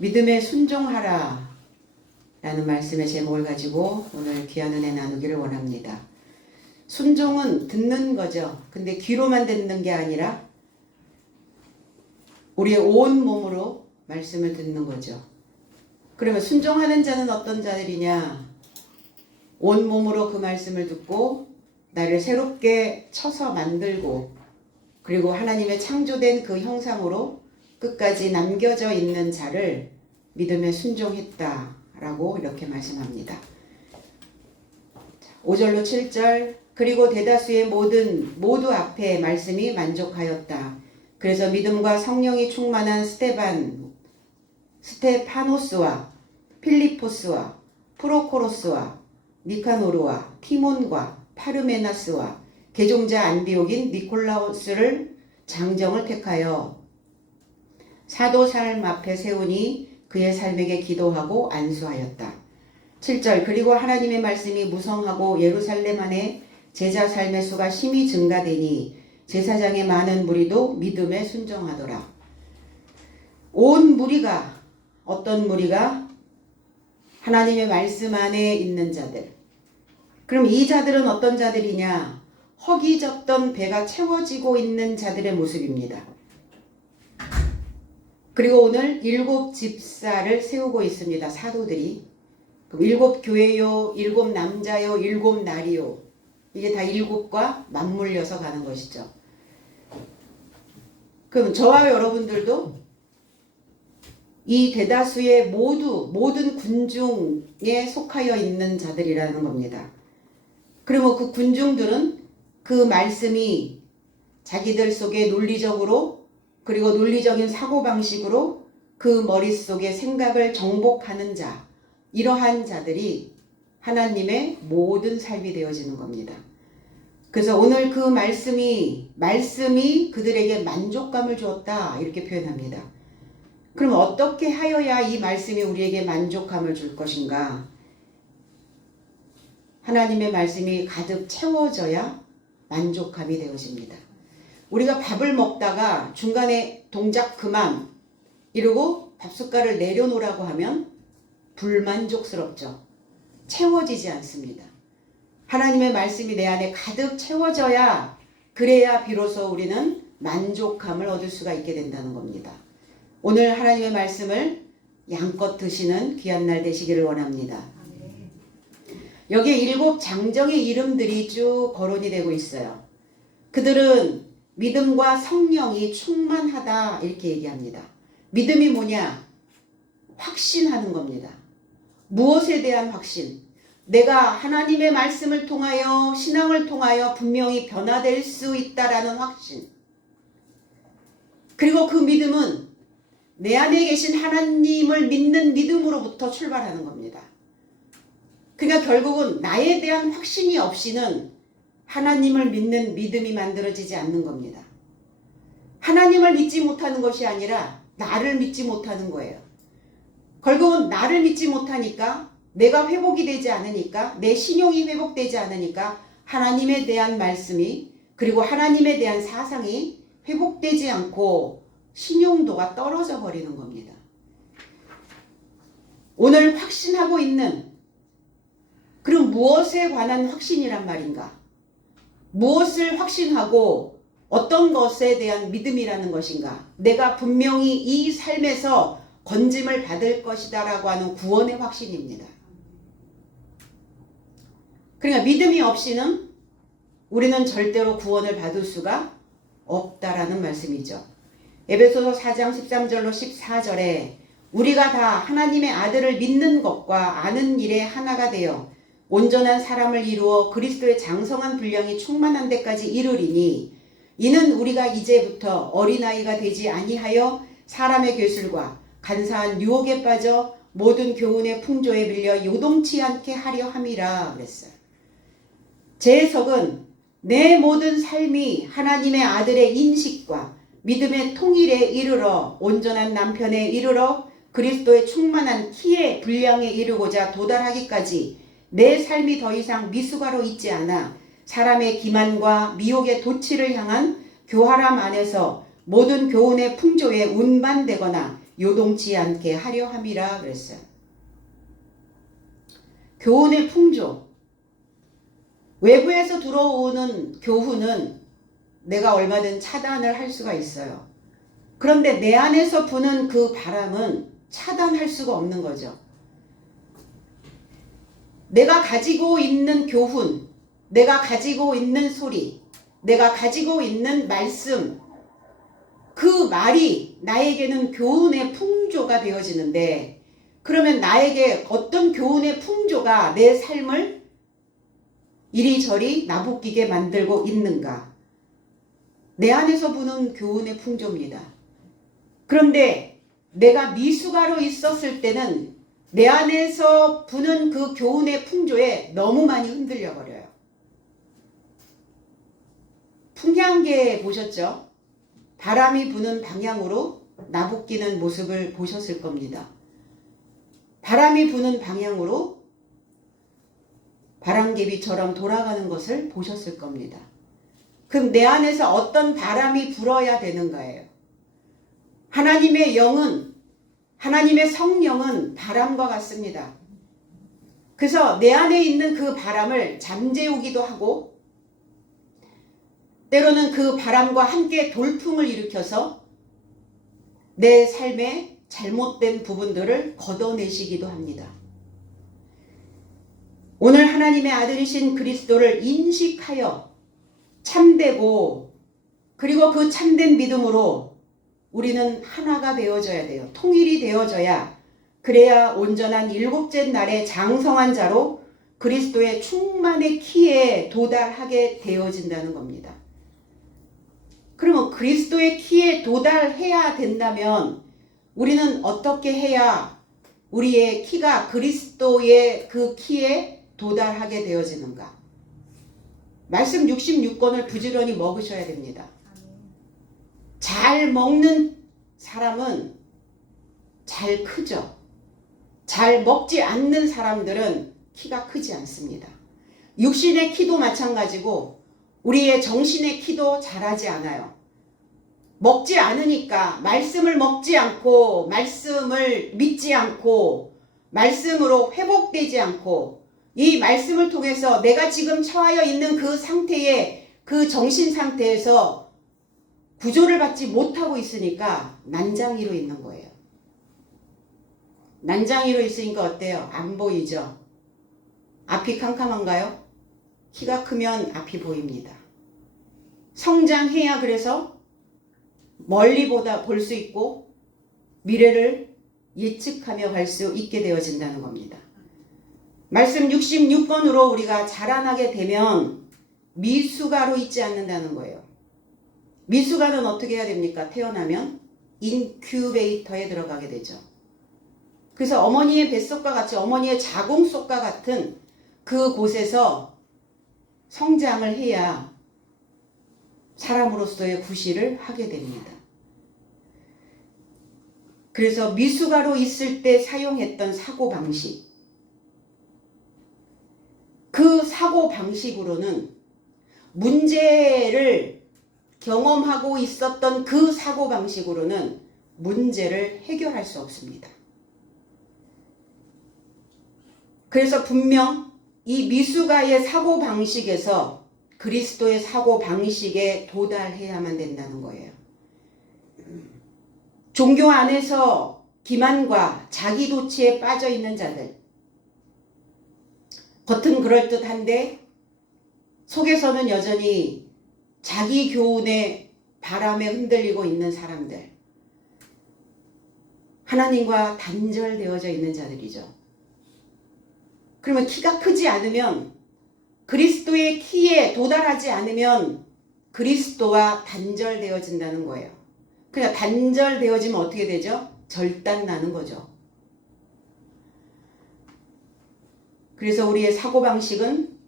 믿음에 순종하라 라는 말씀의 제목을 가지고 오늘 귀한 은혜 나누기를 원합니다. 순종은 듣는 거죠. 근데 귀로만 듣는 게 아니라 우리의 온 몸으로 말씀을 듣는 거죠. 그러면 순종하는 자는 어떤 자들이냐? 온 몸으로 그 말씀을 듣고 나를 새롭게 쳐서 만들고 그리고 하나님의 창조된 그 형상으로 끝까지 남겨져 있는 자를 믿음에 순종했다라고 이렇게 말씀합니다. 5절로 7절 그리고 대다수의 모두 앞에 말씀이 만족하였다. 그래서 믿음과 성령이 충만한 스테파노스와 필리포스와 프로코로스와 니카노르와 티몬과 파르메나스와 개종자 안디옥인 니콜라우스를 장정을 택하여 사도 삶 앞에 세우니 그의 삶에게 기도하고 안수하였다. 7절 그리고 하나님의 말씀이 무성하고 예루살렘 안에 제자 삶의 수가 심히 증가되니 제사장의 많은 무리도 믿음에 순종하더라. 온 무리가 어떤 무리가? 하나님의 말씀 안에 있는 자들. 그럼 이 자들은 어떤 자들이냐? 허기졌던 배가 채워지고 있는 자들의 모습입니다. 그리고 오늘 7 집사를 세우고 있습니다. 사도들이. 7 교회요, 7 남자요, 7 날이요. 이게 다 7과 맞물려서 가는 것이죠. 그럼 저와 여러분들도 이 대다수의 모든 군중에 속하여 있는 자들이라는 겁니다. 그러면 그 군중들은 그 말씀이 자기들 속에 논리적으로 그리고 논리적인 사고방식으로 그 머릿속에 생각을 정복하는 자, 이러한 자들이 하나님의 모든 삶이 되어지는 겁니다. 그래서 오늘 그 말씀이 그들에게 만족감을 주었다 이렇게 표현합니다. 그럼 어떻게 하여야 이 말씀이 우리에게 만족감을 줄 것인가? 하나님의 말씀이 가득 채워져야 만족감이 되어집니다. 우리가 밥을 먹다가 중간에 동작 그만 이러고 밥숟갈을 내려놓으라고 하면 불만족스럽죠. 채워지지 않습니다. 하나님의 말씀이 내 안에 가득 채워져야 그래야 비로소 우리는 만족감을 얻을 수가 있게 된다는 겁니다. 오늘 하나님의 말씀을 양껏 드시는 귀한 날 되시기를 원합니다. 여기에 7 장정의 이름들이 쭉 거론이 되고 있어요. 그들은 믿음과 성령이 충만하다 이렇게 얘기합니다. 믿음이 뭐냐? 확신하는 겁니다. 무엇에 대한 확신? 내가 하나님의 말씀을 통하여 신앙을 통하여 분명히 변화될 수 있다라는 확신. 그리고 그 믿음은 내 안에 계신 하나님을 믿는 믿음으로부터 출발하는 겁니다. 그러니까 결국은 나에 대한 확신이 없이는 하나님을 믿는 믿음이 만들어지지 않는 겁니다. 하나님을 믿지 못하는 것이 아니라 나를 믿지 못하는 거예요. 결국은 나를 믿지 못하니까 내가 회복이 되지 않으니까 내 신용이 회복되지 않으니까 하나님에 대한 말씀이 그리고 하나님에 대한 사상이 회복되지 않고 신용도가 떨어져 버리는 겁니다. 오늘 확신하고 있는 그럼 무엇에 관한 확신이란 말인가? 무엇을 확신하고 어떤 것에 대한 믿음이라는 것인가? 내가 분명히 이 삶에서 건짐을 받을 것이다 라고 하는 구원의 확신입니다. 그러니까 믿음이 없이는 우리는 절대로 구원을 받을 수가 없다라는 말씀이죠. 에베소서 4장 13절로 14절에 우리가 다 하나님의 아들을 믿는 것과 아는 일에 하나가 되어 온전한 사람을 이루어 그리스도의 장성한 분량이 충만한 데까지 이르리니 이는 우리가 이제부터 어린아이가 되지 아니하여 사람의 괴술과 간사한 유혹에 빠져 모든 교훈의 풍조에 밀려 요동치 않게 하려 함이라 그랬어요. 제 해석은 내 모든 삶이 하나님의 아들의 인식과 믿음의 통일에 이르러 온전한 남편에 이르러 그리스도의 충만한 키의 분량에 이르고자 도달하기까지 내 삶이 더 이상 미숙아로 있지 않아 사람의 기만과 미혹의 도취를 향한 교활함 안에서 모든 교훈의 풍조에 운반되거나 요동치 않게 하려 함이라 그랬어요. 교훈의 풍조. 외부에서 들어오는 교훈은 내가 얼마든 차단을 할 수가 있어요. 그런데 내 안에서 부는 그 바람은 차단할 수가 없는 거죠. 내가 가지고 있는 교훈, 내가 가지고 있는 소리, 내가 가지고 있는 말씀, 그 말이 나에게는 교훈의 풍조가 되어지는데, 그러면 나에게 어떤 교훈의 풍조가 내 삶을 이리저리 나부끼게 만들고 있는가? 내 안에서 부는 교훈의 풍조입니다. 그런데 내가 미숙아로 있었을 때는 내 안에서 부는 그 교훈의 풍조에 너무 많이 흔들려 버려요. 풍향계 보셨죠? 바람이 부는 방향으로 나부끼는 모습을 보셨을 겁니다. 바람이 부는 방향으로 바람개비처럼 돌아가는 것을 보셨을 겁니다. 그럼 내 안에서 어떤 바람이 불어야 되는가예요. 하나님의 영은, 하나님의 성령은 바람과 같습니다. 그래서 내 안에 있는 그 바람을 잠재우기도 하고, 때로는 그 바람과 함께 돌풍을 일으켜서 내 삶의 잘못된 부분들을 걷어내시기도 합니다. 오늘 하나님의 아들이신 그리스도를 인식하여 참되고, 그리고 그 참된 믿음으로 우리는 하나가 되어져야 돼요. 통일이 되어져야, 그래야 온전한 일곱째 날의 장성한 자로 그리스도의 충만의 키에 도달하게 되어진다는 겁니다. 그러면 그리스도의 키에 도달해야 된다면 우리는 어떻게 해야 우리의 키가 그리스도의 그 키에 도달하게 되어지는가? 말씀 66권을 부지런히 먹으셔야 됩니다. 잘 먹는 사람은 잘 크죠. 잘 먹지 않는 사람들은 키가 크지 않습니다. 육신의 키도 마찬가지고 우리의 정신의 키도 자라지 않아요. 먹지 않으니까, 말씀을 먹지 않고, 말씀을 믿지 않고, 말씀으로 회복되지 않고, 이 말씀을 통해서 내가 지금 처하여 있는 그 상태에, 그 정신 상태에서 구조를 받지 못하고 있으니까 난장이로 있는 거예요. 난장이로 있으니까 어때요? 안 보이죠? 앞이 캄캄한가요? 키가 크면 앞이 보입니다. 성장해야 그래서 멀리 볼 수 있고 미래를 예측하며 갈 수 있게 되어진다는 겁니다. 말씀 66권으로 우리가 자라나게 되면 미숙아로 있지 않는다는 거예요. 미숙아는 어떻게 해야 됩니까? 태어나면 인큐베이터에 들어가게 되죠. 그래서 어머니의 뱃속과 같이, 어머니의 자궁속과 같은 그 곳에서 성장을 해야 사람으로서의 구실을 하게 됩니다. 그래서 미숙아로 있을 때 사용했던 사고방식, 그 사고방식으로는 문제를 경험하고 있었던 그 사고방식으로는 문제를 해결할 수 없습니다. 그래서 분명 이 미숙아의 사고방식에서 그리스도의 사고방식에 도달해야만 된다는 거예요. 종교 안에서 기만과 자기도취에 빠져있는 자들, 겉은 그럴듯한데 속에서는 여전히 자기 교훈의 바람에 흔들리고 있는 사람들, 하나님과 단절되어져 있는 자들이죠. 그러면 키가 크지 않으면, 그리스도의 키에 도달하지 않으면 그리스도와 단절되어진다는 거예요. 그냥 단절되어지면 어떻게 되죠? 절단나는 거죠. 그래서 우리의 사고방식은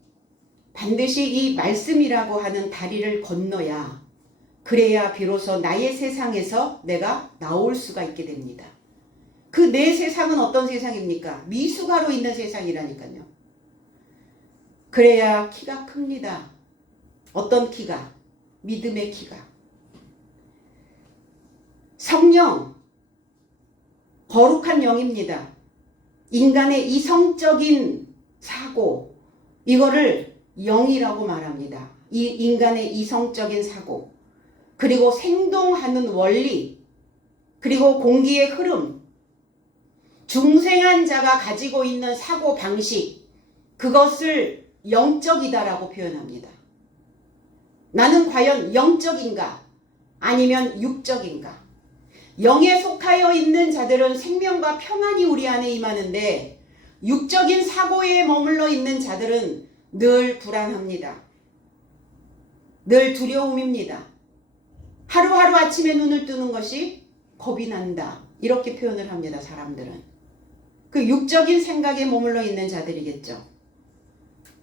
반드시 이 말씀이라고 하는 다리를 건너야, 그래야 비로소 나의 세상에서 내가 나올 수가 있게 됩니다. 그 내 세상은 어떤 세상입니까? 미숙아로 있는 세상이라니까요. 그래야 키가 큽니다. 어떤 키가? 믿음의 키가. 성령, 거룩한 영입니다. 인간의 이성적인 사고, 이거를 영이라고 말합니다. 이 인간의 이성적인 사고, 그리고 생동하는 원리, 그리고 공기의 흐름, 중생한 자가 가지고 있는 사고 방식, 그것을 영적이다라고 표현합니다. 나는 과연 영적인가? 아니면 육적인가? 영에 속하여 있는 자들은 생명과 평안이 우리 안에 임하는데, 육적인 사고에 머물러 있는 자들은 늘 불안합니다. 늘 두려움입니다. 하루하루 아침에 눈을 뜨는 것이 겁이 난다. 이렇게 표현을 합니다. 사람들은. 그 육적인 생각에 머물러 있는 자들이겠죠.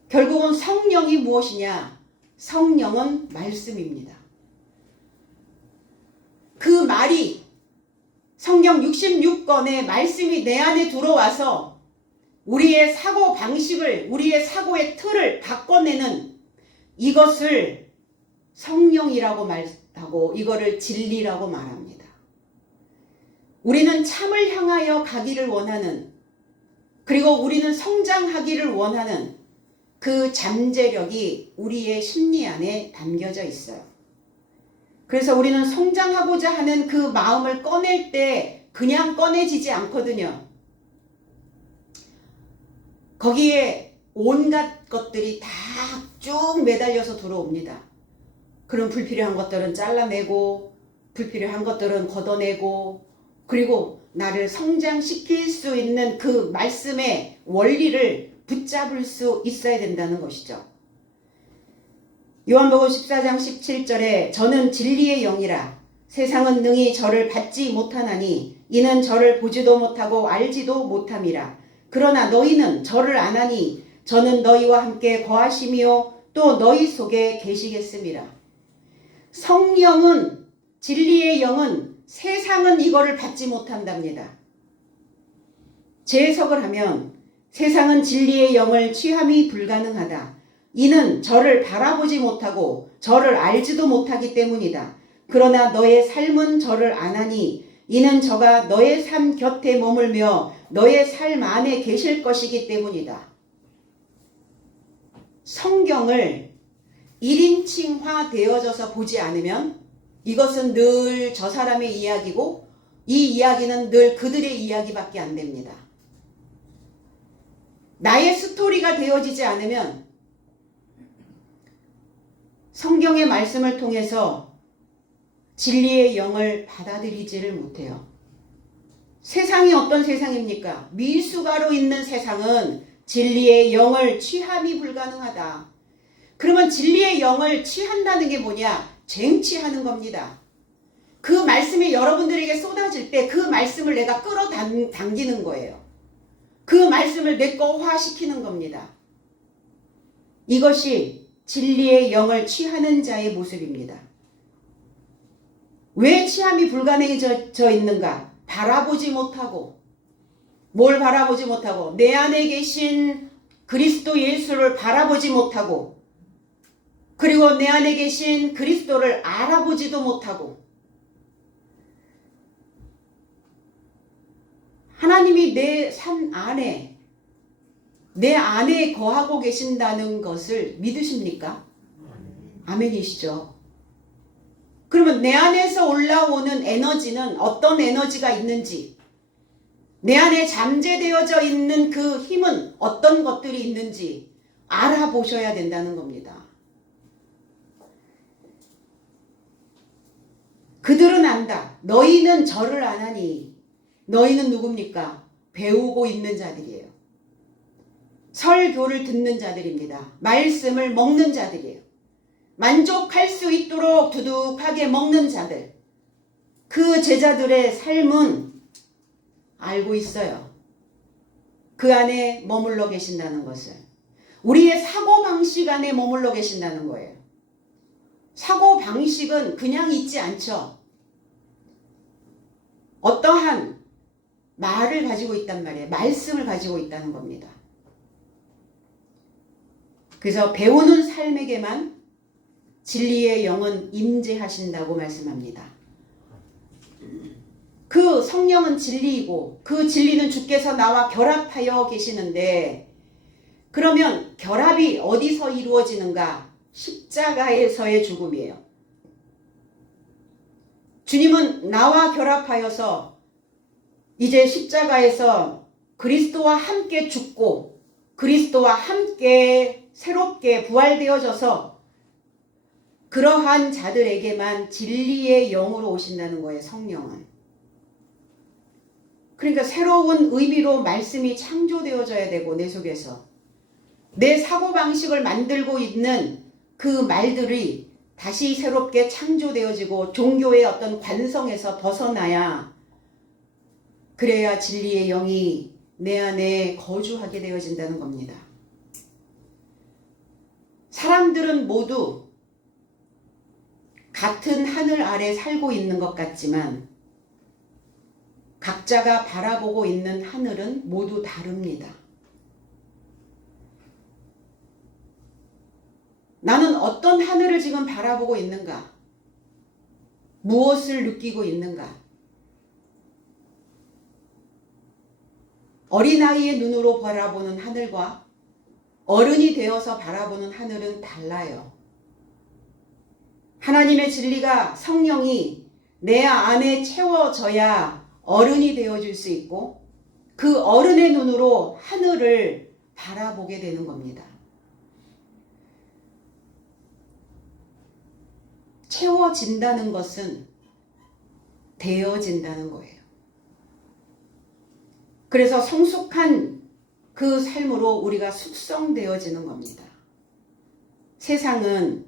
결국은 성령이 무엇이냐? 성령은 말씀입니다. 그 말이 성경 66권의 말씀이 내 안에 들어와서 우리의 사고 방식을, 우리의 사고의 틀을 바꿔내는 이것을 성령이라고 말하고 이거를 진리라고 말합니다. 우리는 참을 향하여 가기를 원하는, 그리고 우리는 성장하기를 원하는 그 잠재력이 우리의 심리 안에 담겨져 있어요. 그래서 우리는 성장하고자 하는 그 마음을 꺼낼 때 그냥 꺼내지지 않거든요. 거기에 온갖 것들이 다 쭉 매달려서 들어옵니다. 그럼 불필요한 것들은 잘라내고, 불필요한 것들은 걷어내고, 그리고 나를 성장시킬 수 있는 그 말씀의 원리를 붙잡을 수 있어야 된다는 것이죠. 요한복음 14장 17절에 저는 진리의 영이라 세상은 능히 저를 받지 못하나니 이는 저를 보지도 못하고 알지도 못함이라. 그러나 너희는 저를 아나니 저는 너희와 함께 거하시며 또 너희 속에 계시겠습니다. 성령은, 진리의 영은, 세상은 이거를 받지 못한답니다. 재해석을 하면 세상은 진리의 영을 취함이 불가능하다. 이는 저를 바라보지 못하고 저를 알지도 못하기 때문이다. 그러나 너의 삶은 저를 아나니 이는 저가 너의 삶 곁에 머물며 너의 삶 안에 계실 것이기 때문이다. 성경을 1인칭화 되어져서 보지 않으면 이것은 늘 저 사람의 이야기고 이 이야기는 늘 그들의 이야기밖에 안 됩니다. 나의 스토리가 되어지지 않으면 성경의 말씀을 통해서 진리의 영을 받아들이지를 못해요. 세상이 어떤 세상입니까? 미숙아로 있는 세상은 진리의 영을 취함이 불가능하다. 그러면 진리의 영을 취한다는 게 뭐냐? 쟁취하는 겁니다. 그 말씀이 여러분들에게 쏟아질 때 그 말씀을 내가 끌어당기는 거예요. 그 말씀을 내 거화시키는 겁니다. 이것이 진리의 영을 취하는 자의 모습입니다. 왜 취함이 불가능해져 있는가? 바라보지 못하고, 뭘 바라보지 못하고? 내 안에 계신 그리스도 예수를 바라보지 못하고, 그리고 내 안에 계신 그리스도를 알아보지도 못하고, 하나님이 내 삶 안에, 내 안에 거하고 계신다는 것을 믿으십니까? 아멘이시죠. 그러면 내 안에서 올라오는 에너지는 어떤 에너지가 있는지, 내 안에 잠재되어져 있는 그 힘은 어떤 것들이 있는지 알아보셔야 된다는 겁니다. 그들은 안다. 너희는 저를 아나니. 너희는 누굽니까? 배우고 있는 자들이에요. 설교를 듣는 자들입니다. 말씀을 먹는 자들이에요. 만족할 수 있도록 두둑하게 먹는 자들. 그 제자들의 삶은 알고 있어요. 그 안에 머물러 계신다는 것을. 우리의 사고방식 안에 머물러 계신다는 거예요. 사고방식은 그냥 있지 않죠. 어떠한 말을 가지고 있단 말이에요. 말씀을 가지고 있다는 겁니다. 그래서 배우는 삶에게만 진리의 영은 임재하신다고 말씀합니다. 그 성령은 진리이고 그 진리는 주께서 나와 결합하여 계시는데, 그러면 결합이 어디서 이루어지는가? 십자가에서의 죽음이에요. 주님은 나와 결합하여서 이제 십자가에서 그리스도와 함께 죽고 그리스도와 함께 새롭게 부활되어져서 그러한 자들에게만 진리의 영으로 오신다는 거예요. 성령은. 그러니까 새로운 의미로 말씀이 창조되어져야 되고, 내 속에서 내 사고방식을 만들고 있는 그 말들이 다시 새롭게 창조되어지고 종교의 어떤 관성에서 벗어나야, 그래야 진리의 영이 내 안에 거주하게 되어진다는 겁니다. 사람들은 모두 같은 하늘 아래 살고 있는 것 같지만 각자가 바라보고 있는 하늘은 모두 다릅니다. 나는 어떤 하늘을 지금 바라보고 있는가? 무엇을 느끼고 있는가? 어린아이의 눈으로 바라보는 하늘과 어른이 되어서 바라보는 하늘은 달라요. 하나님의 진리가, 성령이 내 안에 채워져야 어른이 되어줄 수 있고 그 어른의 눈으로 하늘을 바라보게 되는 겁니다. 채워진다는 것은 되어진다는 거예요. 그래서 성숙한 그 삶으로 우리가 숙성되어지는 겁니다. 세상은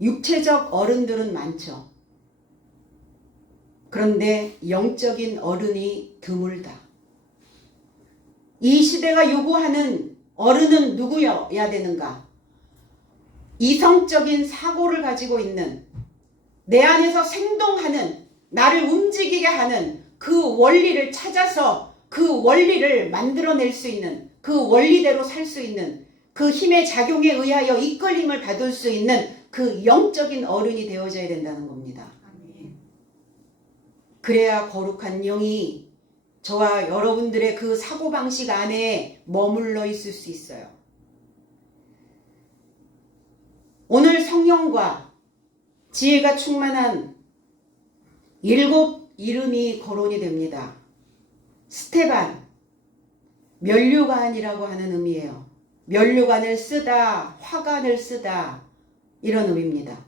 육체적 어른들은 많죠. 그런데 영적인 어른이 드물다. 이 시대가 요구하는 어른은 누구여야 되는가? 이성적인 사고를 가지고 있는, 내 안에서 생동하는, 나를 움직이게 하는 그 원리를 찾아서 그 원리를 만들어낼 수 있는, 그 원리대로 살 수 있는, 그 힘의 작용에 의하여 이끌림을 받을 수 있는 그 영적인 어른이 되어져야 된다는 겁니다. 그래야 거룩한 영이 저와 여러분들의 그 사고방식 안에 머물러 있을 수 있어요. 오늘 성령과 지혜가 충만한 7 이름이 거론이 됩니다. 스테반, 면류관이라고 하는 의미예요. 면류관을 쓰다, 화관을 쓰다, 이런 의미입니다.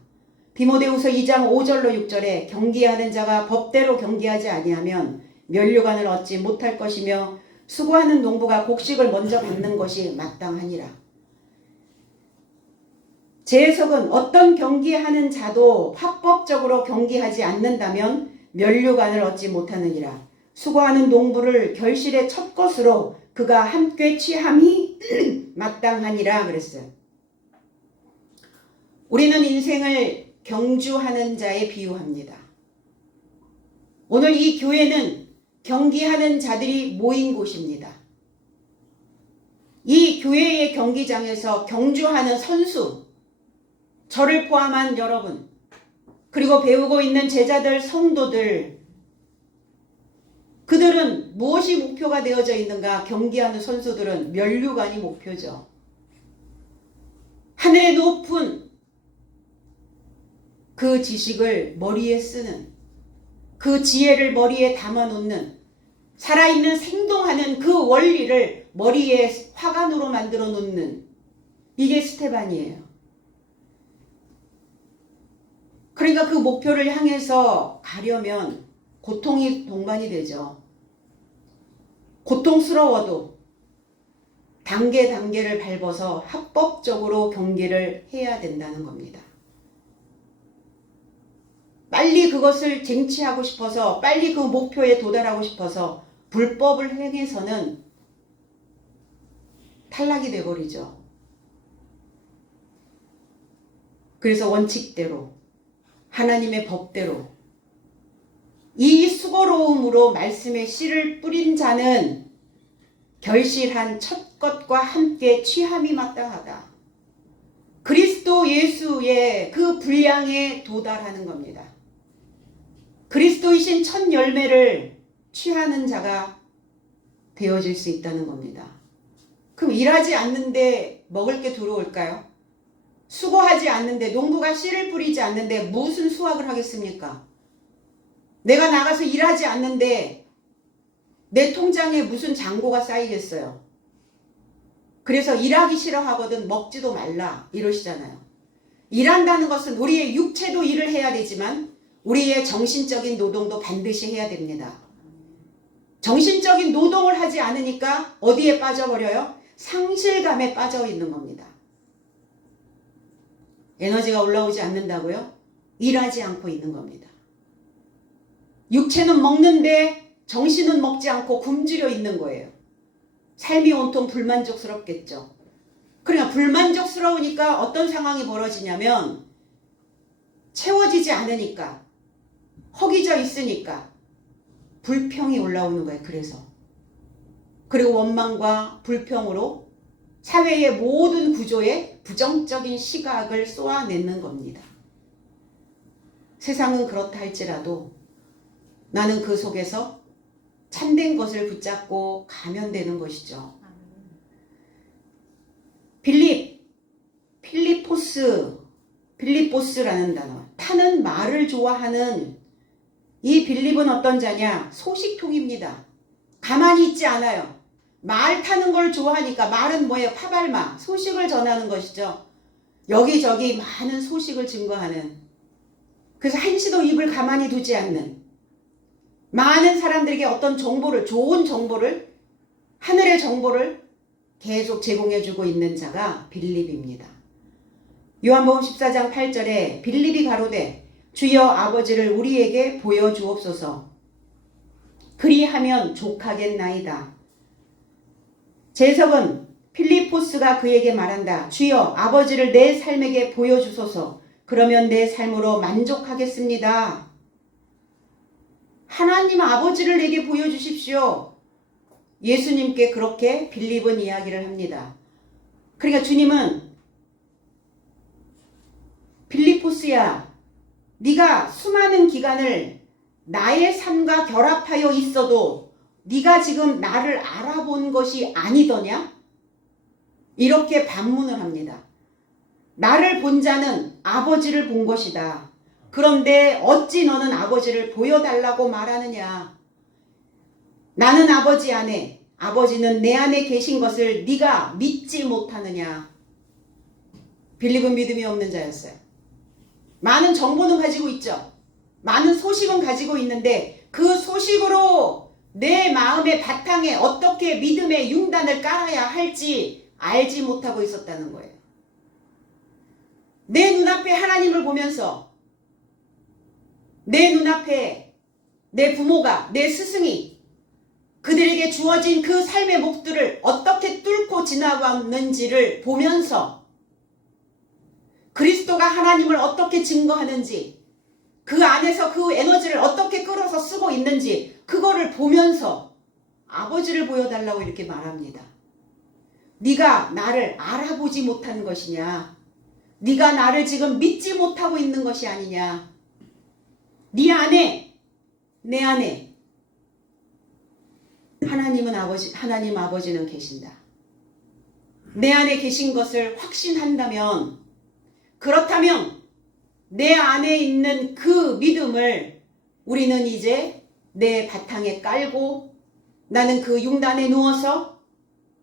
디모데후서 2장 5절로 6절에 경기하는 자가 법대로 경기하지 아니하면 면류관을 얻지 못할 것이며 수고하는 농부가 곡식을 먼저 받는 것이 마땅하니라. 제 해석은 어떤 경기하는 자도 합법적으로 경기하지 않는다면 면류관을 얻지 못하느니라. 수고하는 농부를 결실의 첫 것으로 그가 함께 취함이 마땅하니라 그랬어요. 우리는 인생을 경주하는 자에 비유합니다. 오늘 이 교회는 경기하는 자들이 모인 곳입니다. 이 교회의 경기장에서 경주하는 선수, 저를 포함한 여러분, 그리고 배우고 있는 제자들, 성도들, 그들은 무엇이 목표가 되어져 있는가? 경기하는 선수들은 면류관이 목표죠. 하늘의 높은 그 지식을 머리에 쓰는, 그 지혜를 머리에 담아놓는, 살아있는 생동하는 그 원리를 머리에 화관으로 만들어 놓는, 이게 스테반이에요. 그러니까 그 목표를 향해서 가려면 고통이 동반이 되죠. 고통스러워도 단계를 밟아서 합법적으로 경기를 해야 된다는 겁니다. 빨리 그것을 쟁취하고 싶어서, 빨리 그 목표에 도달하고 싶어서 불법을 행해서는 탈락이 돼버리죠. 그래서 원칙대로, 하나님의 법대로, 이 수고로움으로 말씀의 씨를 뿌린 자는 결실한 첫 것과 함께 취함이 마땅하다. 그리스도 예수의 그 분량에 도달하는 겁니다. 그리스도이신 첫 열매를 취하는 자가 되어질 수 있다는 겁니다. 그럼 일하지 않는데 먹을 게 들어올까요? 수고하지 않는데, 농부가 씨를 뿌리지 않는데 무슨 수확을 하겠습니까? 내가 나가서 일하지 않는데 내 통장에 무슨 잔고가 쌓이겠어요? 그래서 일하기 싫어하거든 먹지도 말라 이러시잖아요. 일한다는 것은 우리의 육체도 일을 해야 되지만 우리의 정신적인 노동도 반드시 해야 됩니다. 정신적인 노동을 하지 않으니까 어디에 빠져버려요? 상실감에 빠져 있는 겁니다. 에너지가 올라오지 않는다고요? 일하지 않고 있는 겁니다. 육체는 먹는데 정신은 먹지 않고 굶주려 있는 거예요. 삶이 온통 불만족스럽겠죠. 그러니까 불만족스러우니까 어떤 상황이 벌어지냐면 채워지지 않으니까, 허기져 있으니까 불평이 올라오는 거예요. 그리고 원망과 불평으로 사회의 모든 구조에 부정적인 시각을 쏘아내는 겁니다. 세상은 그렇다 할지라도 나는 그 속에서 참된 것을 붙잡고 가면 되는 것이죠. 필리포스라는 단어. 타는 말을 좋아하는 이 빌립은 어떤 자냐? 소식통입니다. 가만히 있지 않아요. 말 타는 걸 좋아하니까. 말은 뭐예요? 파발마, 소식을 전하는 것이죠. 여기저기 많은 소식을 증거하는, 그래서 한시도 입을 가만히 두지 않는, 많은 사람들에게 어떤 정보를, 좋은 정보를, 하늘의 정보를 계속 제공해주고 있는 자가 빌립입니다. 요한복음 14장 8절에 빌립이 가로되 주여 아버지를 우리에게 보여주옵소서. 그리하면 족하겠나이다. 제석은 필리포스가 그에게 말한다. 주여 아버지를 내 삶에게 보여주소서. 그러면 내 삶으로 만족하겠습니다. 하나님 아버지를 내게 보여주십시오. 예수님께 그렇게 빌립은 이야기를 합니다. 그러니까 주님은 빌리포스야, 네가 수많은 기간을 나의 삶과 결합하여 있어도 네가 지금 나를 알아본 것이 아니더냐? 이렇게 반문을 합니다. 나를 본 자는 아버지를 본 것이다. 그런데 어찌 너는 아버지를 보여달라고 말하느냐? 나는 아버지 안에, 아버지는 내 안에 계신 것을 네가 믿지 못하느냐? 빌립은 믿음이 없는 자였어요. 많은 정보는 가지고 있죠. 많은 소식은 가지고 있는데 그 소식으로 내 마음의 바탕에 어떻게 믿음의 융단을 깔아야 할지 알지 못하고 있었다는 거예요. 내 눈앞에 하나님을 보면서 내 눈앞에 내 부모가, 내 스승이 그들에게 주어진 그 삶의 목들을 어떻게 뚫고 지나갔는지를 보면서 그리스도가 하나님을 어떻게 증거하는지, 그 안에서 그 에너지를 어떻게 끌어서 쓰고 있는지 그거를 보면서 아버지를 보여달라고 이렇게 말합니다. 네가 나를 알아보지 못한 것이냐? 네가 나를 지금 믿지 못하고 있는 것이 아니냐? 네 안에, 내 안에 하나님 아버지는 계신다. 내 안에 계신 것을 확신한다면, 그렇다면 내 안에 있는 그 믿음을 우리는 이제 내 바탕에 깔고 나는 그 융단에 누워서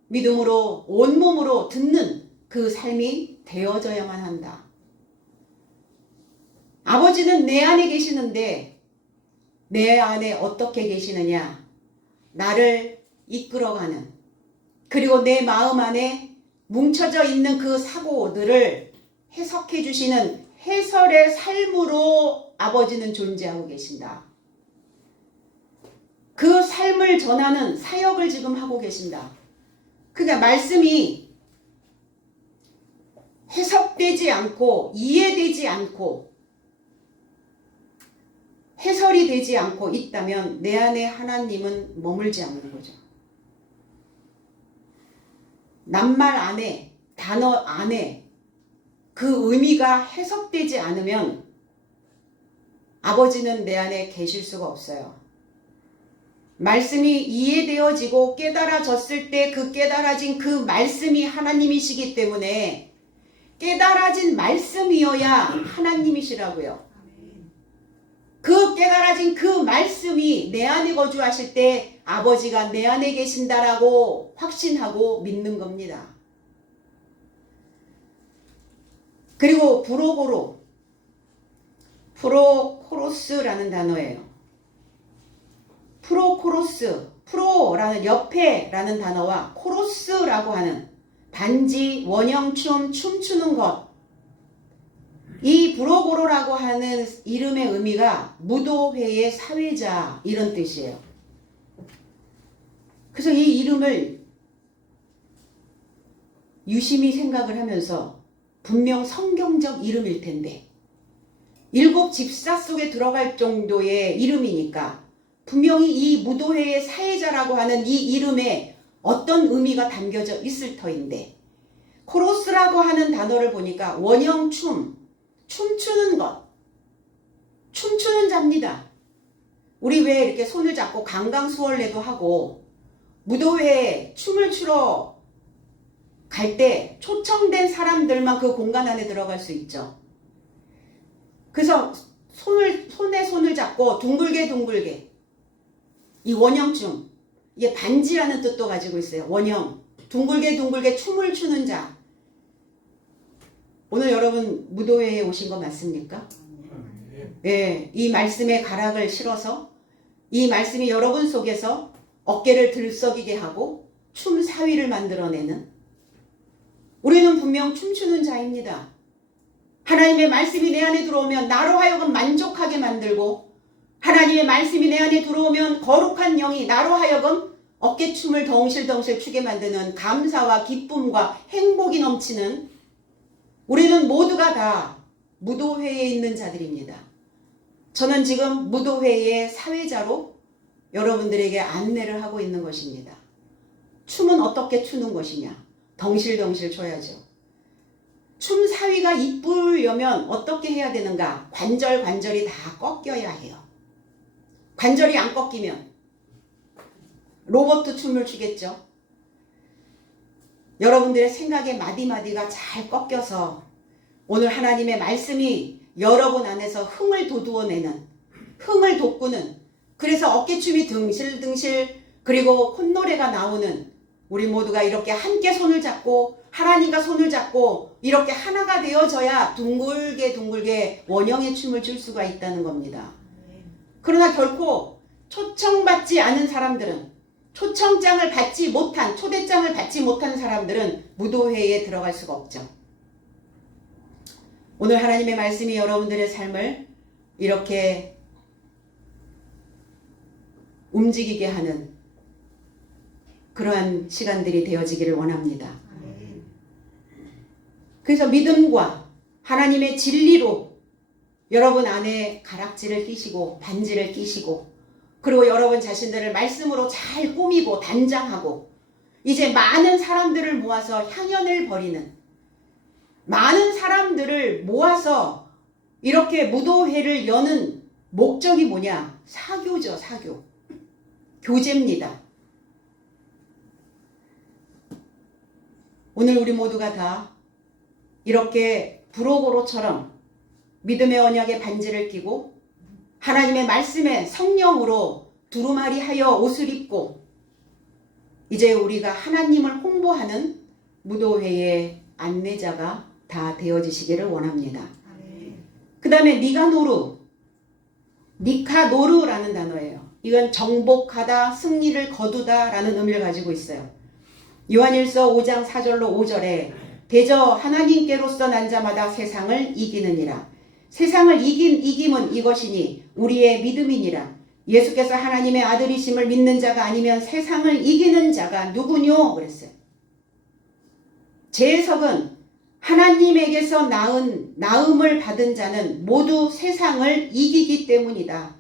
믿음으로 온몸으로 듣는 그 삶이 되어져야만 한다. 아버지는 내 안에 계시는데 내 안에 어떻게 계시느냐? 나를 이끌어가는, 그리고 내 마음 안에 뭉쳐져 있는 그 사고들을 해석해 주시는 해설의 삶으로 아버지는 존재하고 계신다. 그 삶을 전하는 사역을 지금 하고 계신다. 그러니까 말씀이 해석되지 않고 이해되지 않고 해설이 되지 않고 있다면 내 안에 하나님은 머물지 않는 거죠. 낱말 안에, 단어 안에 그 의미가 해석되지 않으면 아버지는 내 안에 계실 수가 없어요. 말씀이 이해되어지고 깨달아졌을 때 그 깨달아진 그 말씀이 하나님이시기 때문에 깨달아진 말씀이어야 하나님이시라고요. 그 깨달아진 그 말씀이 내 안에 거주하실 때 아버지가 내 안에 계신다라고 확신하고 믿는 겁니다. 그리고 프로코로스라는 단어예요. 프로라는 옆에라는 단어와 코로스라고 하는 반지, 원형춤, 춤추는 것. 이 브로고로라고 하는 이름의 의미가 무도회의 사회자 이런 뜻이에요. 그래서 이 이름을 유심히 생각을 하면서 분명 성경적 이름일 텐데 7 집사 속에 들어갈 정도의 이름이니까 분명히 이 무도회의 사회자라고 하는 이 이름에 어떤 의미가 담겨져 있을 터인데 코로스라고 하는 단어를 보니까 원형춤, 춤추는 것, 춤추는 자입니다. 우리 왜 이렇게 손을 잡고 강강수월래도 하고 무도회에 춤을 추러 갈 때 초청된 사람들만 그 공간 안에 들어갈 수 있죠. 그래서 손에 손을 잡고 둥글게 이 원형춤, 이게 반지라는 뜻도 가지고 있어요. 원형, 둥글게 춤을 추는 자. 오늘 여러분 무도회에 오신 거 맞습니까? 예, 이 말씀의 가락을 실어서 이 말씀이 여러분 속에서 어깨를 들썩이게 하고 춤 사위를 만들어내는 우리는 분명 춤추는 자입니다. 하나님의 말씀이 내 안에 들어오면 나로 하여금 만족하게 만들고 하나님의 말씀이 내 안에 들어오면 거룩한 영이 나로 하여금 어깨춤을 덩실덩실 추게 만드는 감사와 기쁨과 행복이 넘치는 우리는 모두가 다 무도회에 있는 자들입니다. 저는 지금 무도회의 사회자로 여러분들에게 안내를 하고 있는 것입니다. 춤은 어떻게 추는 것이냐? 덩실덩실 춰야죠. 춤 사위가 이쁘려면 어떻게 해야 되는가? 관절이 다 꺾여야 해요. 관절이 안 꺾이면 로봇 춤을 추겠죠. 여러분들의 생각의 마디마디가 잘 꺾여서 오늘 하나님의 말씀이 여러분 안에서 흥을 돋우어내는, 흥을 돋구는, 그래서 어깨춤이 둥실둥실 그리고 콧노래가 나오는 우리 모두가 이렇게 함께 손을 잡고 하나님과 손을 잡고 이렇게 하나가 되어져야 둥글게 원형의 춤을 출 수가 있다는 겁니다. 그러나 결코 초청받지 않은 사람들은, 초청장을 받지 못한, 초대장을 받지 못한 사람들은 무도회에 들어갈 수가 없죠. 오늘 하나님의 말씀이 여러분들의 삶을 이렇게 움직이게 하는 그러한 시간들이 되어지기를 원합니다. 그래서 믿음과 하나님의 진리로 여러분 안에 가락지를 끼시고 반지를 끼시고 그리고 여러분 자신들을 말씀으로 잘 꾸미고 단장하고 이제 많은 사람들을 모아서 향연을 벌이는, 많은 사람들을 모아서 이렇게 무도회를 여는 목적이 뭐냐? 사교죠, 사교. 교제입니다. 오늘 우리 모두가 다 이렇게 브로고로처럼 믿음의 언약에 반지를 끼고 하나님의 말씀에 성령으로 두루마리하여 옷을 입고 이제 우리가 하나님을 홍보하는 무도회의 안내자가 다 되어지시기를 원합니다. 그 다음에 니카노르라는 단어예요. 이건 정복하다, 승리를 거두다 라는 의미를 가지고 있어요. 요한일서 5장 4절로 5절에 대저 하나님께로서 난 자마다 세상을 이기느니라. 세상을 이김은 이것이니 우리의 믿음이니라. 예수께서 하나님의 아들이심을 믿는 자가 아니면 세상을 이기는 자가 누구뇨? 그랬어요. 제 해석은 하나님에게서 나음을 받은 자는 모두 세상을 이기기 때문이다.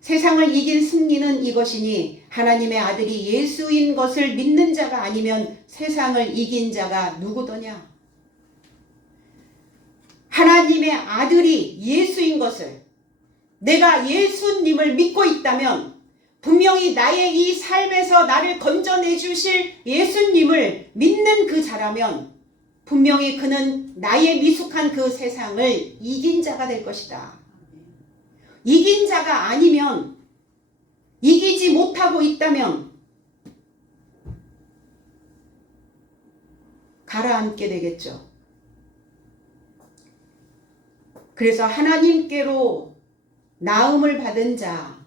세상을 이긴 승리는 이것이니 하나님의 아들이 예수인 것을 믿는 자가 아니면 세상을 이긴 자가 누구더냐? 하나님의 아들이 예수인 것을, 내가 예수님을 믿고 있다면 분명히 나의 이 삶에서 나를 건져내 주실 예수님을 믿는 그 자라면 분명히 그는 나의 미숙한 그 세상을 이긴 자가 될 것이다. 이긴 자가 아니면, 이기지 못하고 있다면 가라앉게 되겠죠. 그래서 하나님께로 나음을 받은 자,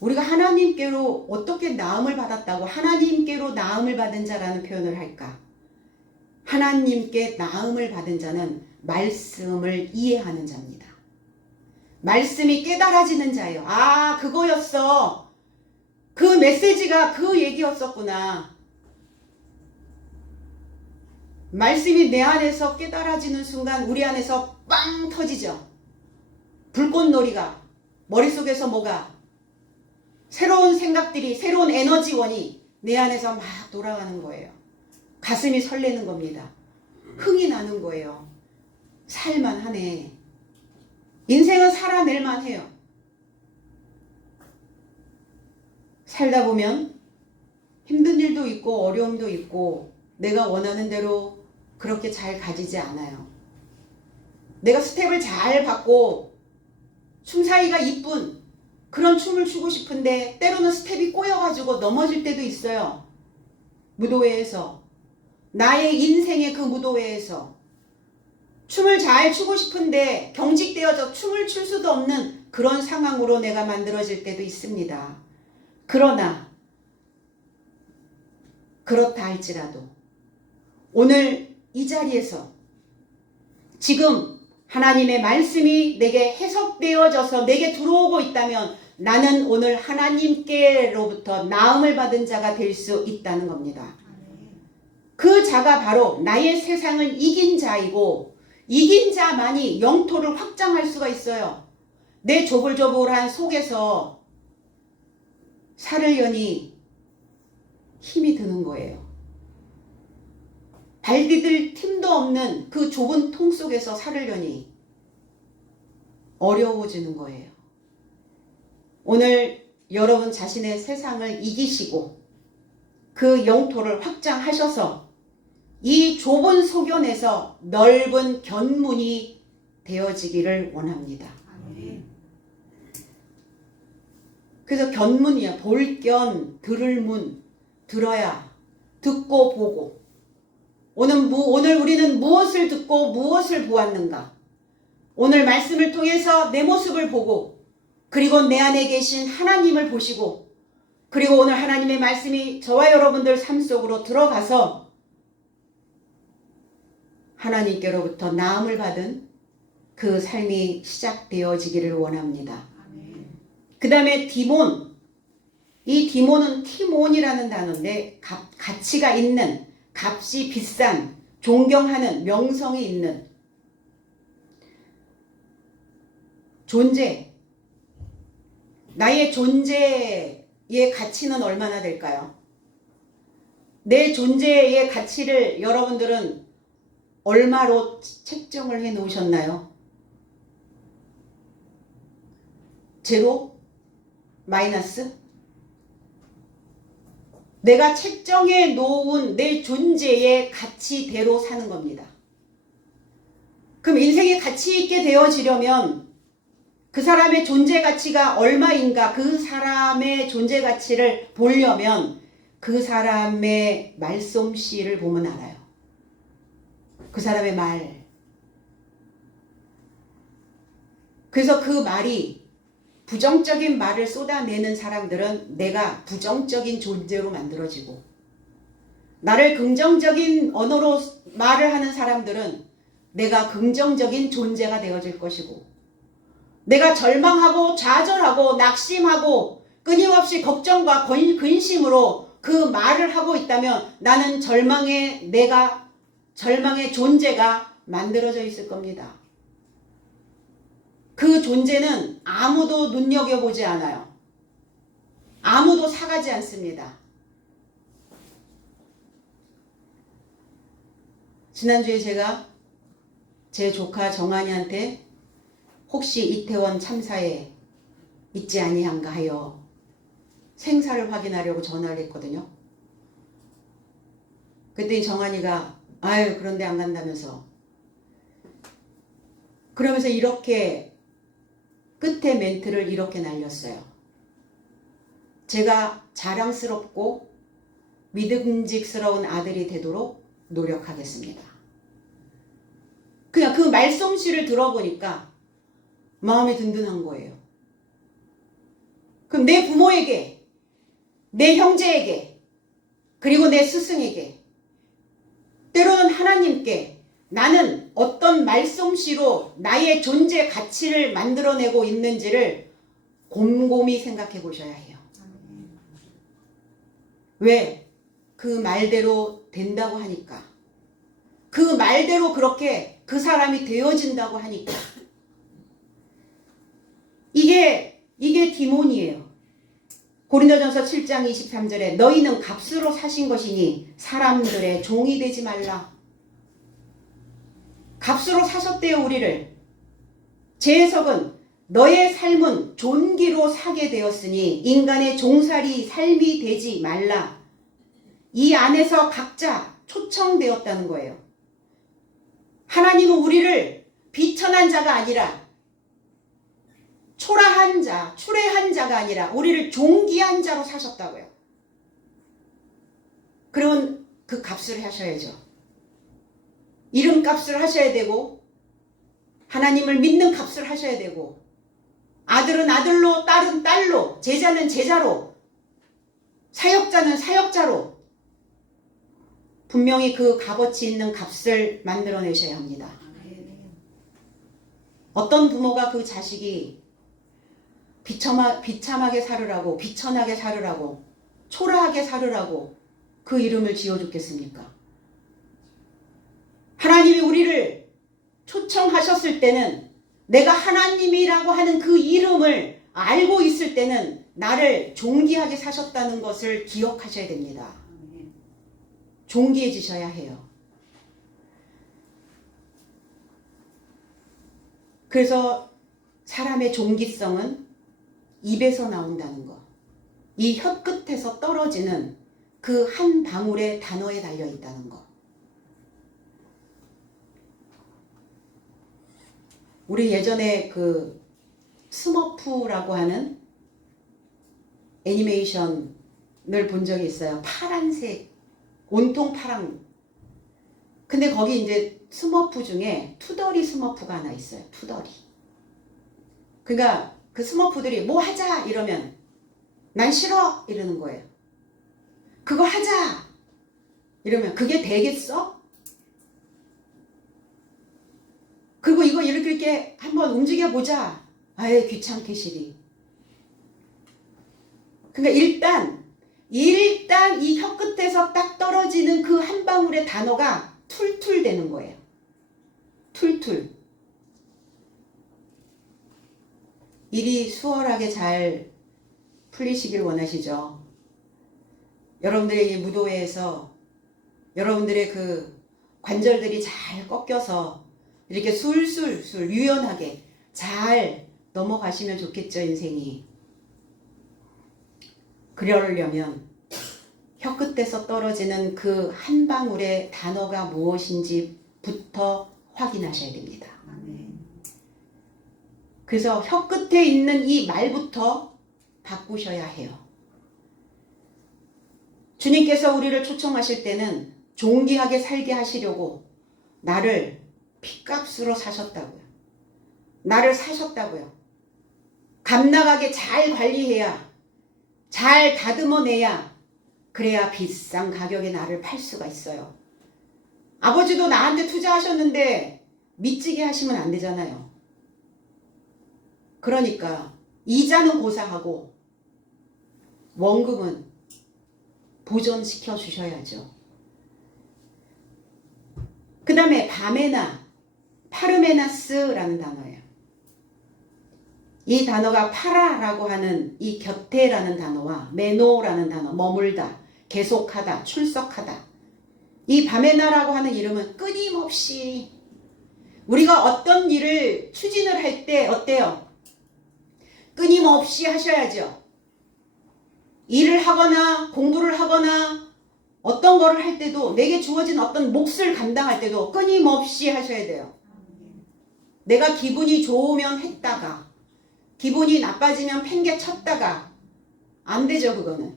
우리가 하나님께로 어떻게 나음을 받았다고 하나님께로 나음을 받은 자라는 표현을 할까? 하나님께 나음을 받은 자는 말씀을 이해하는 자입니다. 말씀이 깨달아지는 자예요. 아, 그거였어. 그 메시지가 그 얘기였었구나. 말씀이 내 안에서 깨달아지는 순간 우리 안에서 빵 터지죠. 불꽃놀이가 머릿속에서 뭐가 새로운 생각들이, 새로운 에너지원이 내 안에서 막 돌아가는 거예요. 가슴이 설레는 겁니다. 흥이 나는 거예요. 살만하네. 인생은 살아낼만 해요. 살다 보면 힘든 일도 있고 어려움도 있고 내가 원하는 대로 그렇게 잘 가지지 않아요. 내가 스텝을 잘 받고 춤사위가 이쁜 그런 춤을 추고 싶은데 때로는 스텝이 꼬여가지고 넘어질 때도 있어요. 무도회에서, 나의 인생의 그 무도회에서 춤을 잘 추고 싶은데 경직되어져 춤을 출 수도 없는 그런 상황으로 내가 만들어질 때도 있습니다. 그러나 그렇다 할지라도 오늘 이 자리에서 지금 하나님의 말씀이 내게 해석되어져서 내게 들어오고 있다면 나는 오늘 하나님께로부터 나음을 받은 자가 될 수 있다는 겁니다. 그 자가 바로 나의 세상을 이긴 자이고 이긴 자만이 영토를 확장할 수가 있어요. 내 조불조불한 속에서 살을 여니 힘이 드는 거예요. 발 디딜 틈도 없는 그 좁은 통 속에서 살을 여니 어려워지는 거예요. 오늘 여러분 자신의 세상을 이기시고 그 영토를 확장하셔서 이 좁은 소견에서 넓은 견문이 되어지기를 원합니다. 그래서 견문이야. 볼 견, 들을 문, 들어야 듣고 보고. 오늘 우리는 무엇을 듣고 무엇을 보았는가? 오늘 말씀을 통해서 내 모습을 보고 그리고 내 안에 계신 하나님을 보시고 그리고 오늘 하나님의 말씀이 저와 여러분들 삶 속으로 들어가서 하나님께로부터 나음을 받은 그 삶이 시작되어지기를 원합니다. 그 다음에 디몬. 이 디몬은 티몬이라는 단어인데 가치가 있는, 값이 비싼, 존경하는, 명성이 있는 존재. 나의 존재의 가치는 얼마나 될까요? 내 존재의 가치를 여러분들은 얼마로 책정을 해 놓으셨나요? 제로? 마이너스? 내가 책정해 놓은 내 존재의 가치대로 사는 겁니다. 그럼 인생이 가치 있게 되어지려면 그 사람의 존재 가치가 얼마인가, 그 사람의 존재 가치를 보려면 그 사람의 말솜씨를 보면 알아요. 그 사람의 말. 그래서 그 말이 부정적인 말을 쏟아내는 사람들은 내가 부정적인 존재로 만들어지고 나를 긍정적인 언어로 말을 하는 사람들은 내가 긍정적인 존재가 되어질 것이고 내가 절망하고 좌절하고 낙심하고 끊임없이 걱정과 근심으로 그 말을 하고 있다면 나는 절망의 존재가 만들어져 있을 겁니다. 그 존재는 아무도 눈여겨보지 않아요. 아무도 사가지 않습니다. 지난주에 제가 제 조카 정한이한테 혹시 이태원 참사에 있지 아니한가 하여 생사를 확인하려고 전화를 했거든요. 그랬더니 정한이가 아유 그런데 안 간다면서, 그러면서 이렇게 끝에 멘트를 이렇게 날렸어요. 제가 자랑스럽고 믿음직스러운 아들이 되도록 노력하겠습니다. 그냥 그 말솜씨를 들어보니까 마음이 든든한 거예요. 그럼 내 부모에게, 내 형제에게, 그리고 내 스승에게, 때로는 하나님께 나는 어떤 말솜씨로 나의 존재 가치를 만들어내고 있는지를 곰곰이 생각해 보셔야 해요. 왜? 그 말대로 된다고 하니까. 그 말대로 그렇게 그 사람이 되어진다고 하니까. 이게 디몬이에요. 고린도전서 7장 23절에 너희는 값으로 사신 것이니 사람들의 종이 되지 말라. 값으로 사셨대요, 우리를. 제 해석은 너의 삶은 존귀로 사게 되었으니 인간의 종살이 삶이 되지 말라. 이 안에서 각자 초청되었다는 거예요. 하나님은 우리를 비천한 자가 아니라, 초라한 자, 추레한 자가 아니라 우리를 존귀한 자로 사셨다고요. 그러면 그 값을 하셔야죠. 이름값을 하셔야 되고, 하나님을 믿는 값을 하셔야 되고, 아들은 아들로, 딸은 딸로, 제자는 제자로, 사역자는 사역자로 분명히 그 값어치 있는 값을 만들어내셔야 합니다. 어떤 부모가 그 자식이 비참하게 살으라고, 비천하게 살으라고, 초라하게 살으라고 그 이름을 지어줬겠습니까? 하나님이 우리를 초청하셨을 때는, 내가 하나님이라고 하는 그 이름을 알고 있을 때는 나를 존귀하게 사셨다는 것을 기억하셔야 됩니다. 존귀해지셔야 해요. 그래서 사람의 존귀성은 입에서 나온다는 것. 이 혀끝에서 떨어지는 그 한 방울의 단어에 달려 있다는 것. 우리 예전에 그 스머프라고 하는 애니메이션을 본 적이 있어요. 파란색, 온통 파랑. 근데 거기 이제 스머프 중에 투덜이 스머프가 하나 있어요. 투덜이. 그러니까 그 스머프들이 뭐 하자 이러면 난 싫어 이러는 거예요. 그거 하자 이러면 그게 되겠어? 그리고 이거 이렇게 한번 움직여보자. 아예 귀찮게 시리. 그러니까 일단 이 혀끝에서 딱 떨어지는 그 한 방울의 단어가 툴툴 되는 거예요. 툴툴. 일이 수월하게 잘 풀리시길 원하시죠? 여러분들의 이 무도회에서 여러분들의 그 관절들이 잘 꺾여서 이렇게 술술술 유연하게 잘 넘어가시면 좋겠죠, 인생이. 그러려면 혀끝에서 떨어지는 그 한 방울의 단어가 무엇인지부터 확인하셔야 됩니다. 그래서 혀끝에 있는 이 말부터 바꾸셔야 해요. 주님께서 우리를 초청하실 때는 존귀하게 살게 하시려고 나를 핏값으로 사셨다고요. 나를 사셨다고요. 값나가게 잘 관리해야, 잘 다듬어내야, 그래야 비싼 가격에 나를 팔 수가 있어요. 아버지도 나한테 투자하셨는데 미치게 하시면 안 되잖아요. 그러니까 이자는 고사하고 원금은 보존시켜 주셔야죠. 그 다음에 바메나, 파르메나스라는 단어예요. 이 단어가 파라라고 하는 이 곁에라는 단어와 메노라는 단어, 머물다, 계속하다, 출석하다. 이 바메나라고 하는 이름은 끊임없이 우리가 어떤 일을 추진을 할 할 때 어때요? 끊임없이 하셔야죠. 일을 하거나 공부를 하거나 어떤 거를 할 때도 내게 주어진 어떤 몫을 감당할 때도 끊임없이 하셔야 돼요. 내가 기분이 좋으면 했다가 기분이 나빠지면 팽개쳤다가 안 되죠. 그거는.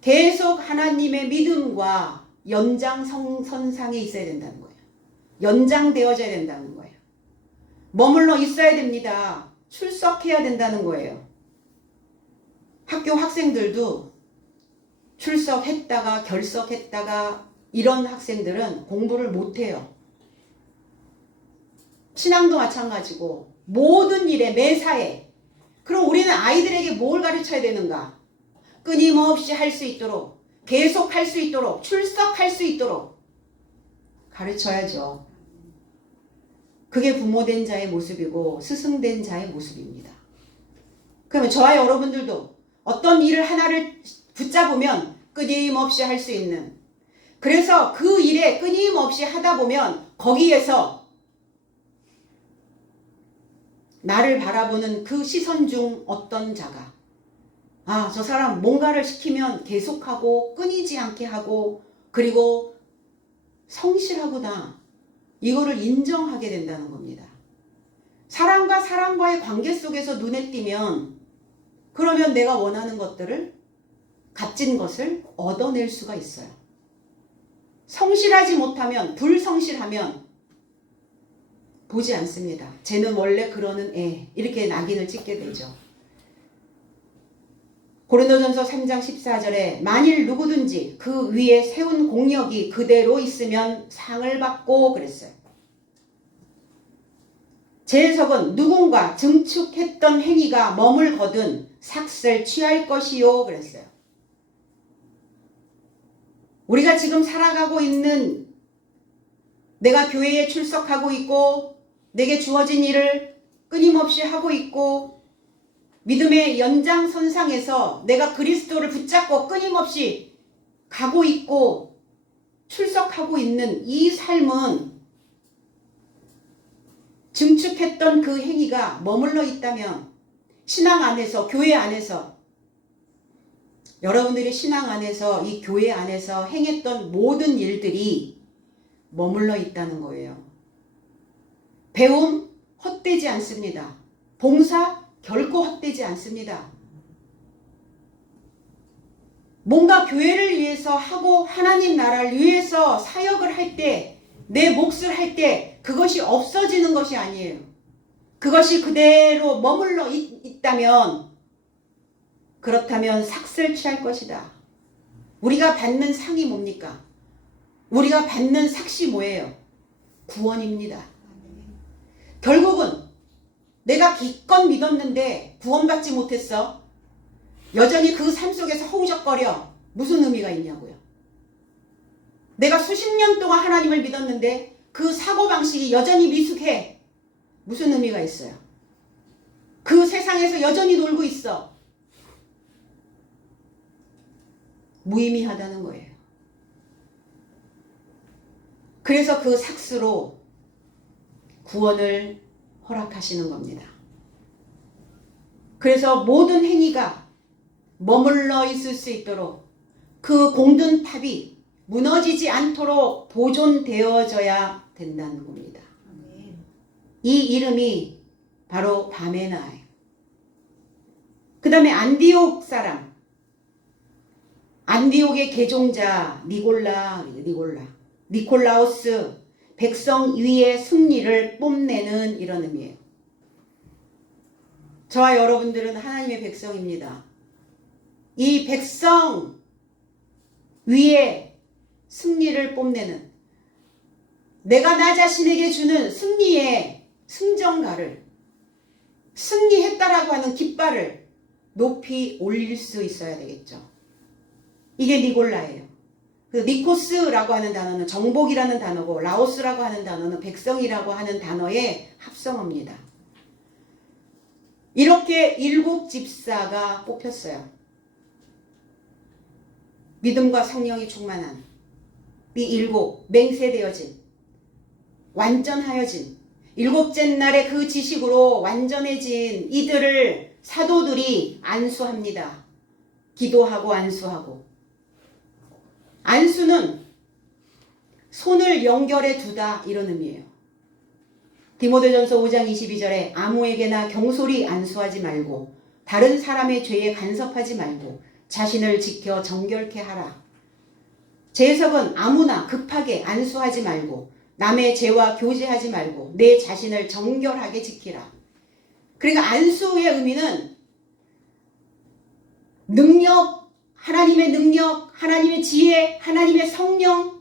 계속 하나님의 믿음과 연장선상에 있어야 된다는 거예요. 연장되어져야 된다는 거예요. 머물러 있어야 됩니다. 출석해야 된다는 거예요. 학교 학생들도 출석했다가 결석했다가 이런 학생들은 공부를 못해요. 신앙도 마찬가지고 모든 일에 매사에. 그럼 우리는 아이들에게 뭘 가르쳐야 되는가? 끊임없이 할 수 있도록, 계속 할 수 있도록, 출석할 수 있도록 가르쳐야죠. 그게 부모된 자의 모습이고 스승된 자의 모습입니다. 그러면 저와 여러분들도 어떤 일을 하나를 붙잡으면 끊임없이 할 수 있는, 그래서 그 일에 끊임없이 하다 보면 거기에서 나를 바라보는 그 시선 중 어떤 자가 저 사람 뭔가를 시키면 계속하고 끊이지 않게 하고 그리고 성실하구나, 이거를 인정하게 된다는 겁니다. 사람과 사람과의 관계 속에서 눈에 띄면 그러면 내가 원하는 것들을, 값진 것을 얻어낼 수가 있어요. 성실하지 못하면, 불성실하면 보지 않습니다. 쟤는 원래 그러는 애, 이렇게 낙인을 찍게 되죠. 고린도전서 3장 14절에 만일 누구든지 그 위에 세운 공력이 그대로 있으면 상을 받고 그랬어요. 제 해석은 누군가 증축했던 행위가 머물거든 삭슬 취할 것이요 그랬어요. 우리가 지금 살아가고 있는, 내가 교회에 출석하고 있고 내게 주어진 일을 끊임없이 하고 있고 믿음의 연장선상에서 내가 그리스도를 붙잡고 끊임없이 가고 있고 출석하고 있는 이 삶은 증축했던 그 행위가 머물러 있다면, 신앙 안에서, 교회 안에서, 여러분들이 신앙 안에서, 이 교회 안에서 행했던 모든 일들이 머물러 있다는 거예요. 배움 헛되지 않습니다. 봉사 결코 헛되지 않습니다. 뭔가 교회를 위해서 하고 하나님 나라를 위해서 사역을 할 때, 내 몫을 할 때 그것이 없어지는 것이 아니에요. 그것이 그대로 머물러 있다면, 그렇다면 삭슬 취할 것이다. 우리가 받는 상이 뭡니까? 우리가 받는 삭시 뭐예요? 구원입니다. 결국은 내가 기껏 믿었는데 구원받지 못했어. 여전히 그 삶 속에서 허우적거려. 무슨 의미가 있냐고요. 내가 수십 년 동안 하나님을 믿었는데 그 사고방식이 여전히 미숙해. 무슨 의미가 있어요. 그 세상에서 여전히 놀고 있어. 무의미하다는 거예요. 그래서 그 삭스로 구원을 허락하시는 겁니다. 그래서 모든 행위가 머물러 있을 수 있도록 그 공든 탑이 무너지지 않도록 보존되어져야 된다는 겁니다. 이 이름이 바로 바메나예요. 그 다음에 안디옥 사람, 안디옥의 개종자 니콜라우스, 백성 위의 승리를 뽐내는 이런 의미예요. 저와 여러분들은 하나님의 백성입니다. 이 백성 위에 승리를 뽐내는, 내가 나 자신에게 주는 승리의 승전가를, 승리했다라고 하는 깃발을 높이 올릴 수 있어야 되겠죠. 이게 니골라예요. 그 니코스라고 하는 단어는 정복이라는 단어고, 라오스라고 하는 단어는 백성이라고 하는 단어의 합성어입니다. 이렇게 7 집사가 뽑혔어요. 믿음과 성령이 충만한 이 7 맹세되어진, 완전하여진, 일곱째 날에 그 지식으로 완전해진 이들을 사도들이 안수합니다. 기도하고 안수하고. 안수는 손을 연결해 두다 이런 의미예요. 디모데전서 5장 22절에 아무에게나 경솔히 안수하지 말고 다른 사람의 죄에 간섭하지 말고 자신을 지켜 정결케 하라. 제 해석은 아무나 급하게 안수하지 말고 남의 죄와 교제하지 말고 내 자신을 정결하게 지키라. 그러니까 안수의 의미는 능력, 하나님의 능력, 하나님의 지혜, 하나님의 성령을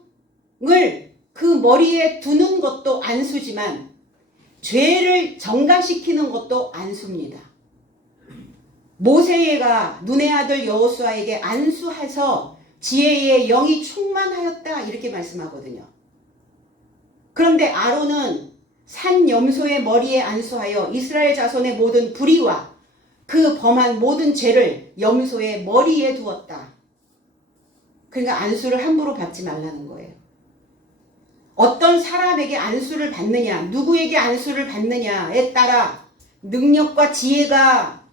그 머리에 두는 것도 안수지만 죄를 정가시키는 것도 안수입니다. 모세가 눈의 아들 여호수아에게 안수해서 지혜의 영이 충만하였다 이렇게 말씀하거든요. 그런데 아론은 산 염소의 머리에 안수하여 이스라엘 자손의 모든 불의와 그 범한 모든 죄를 염소의 머리에 두었다. 그러니까 안수를 함부로 받지 말라는 거예요. 어떤 사람에게 안수를 받느냐, 누구에게 안수를 받느냐에 따라 능력과 지혜가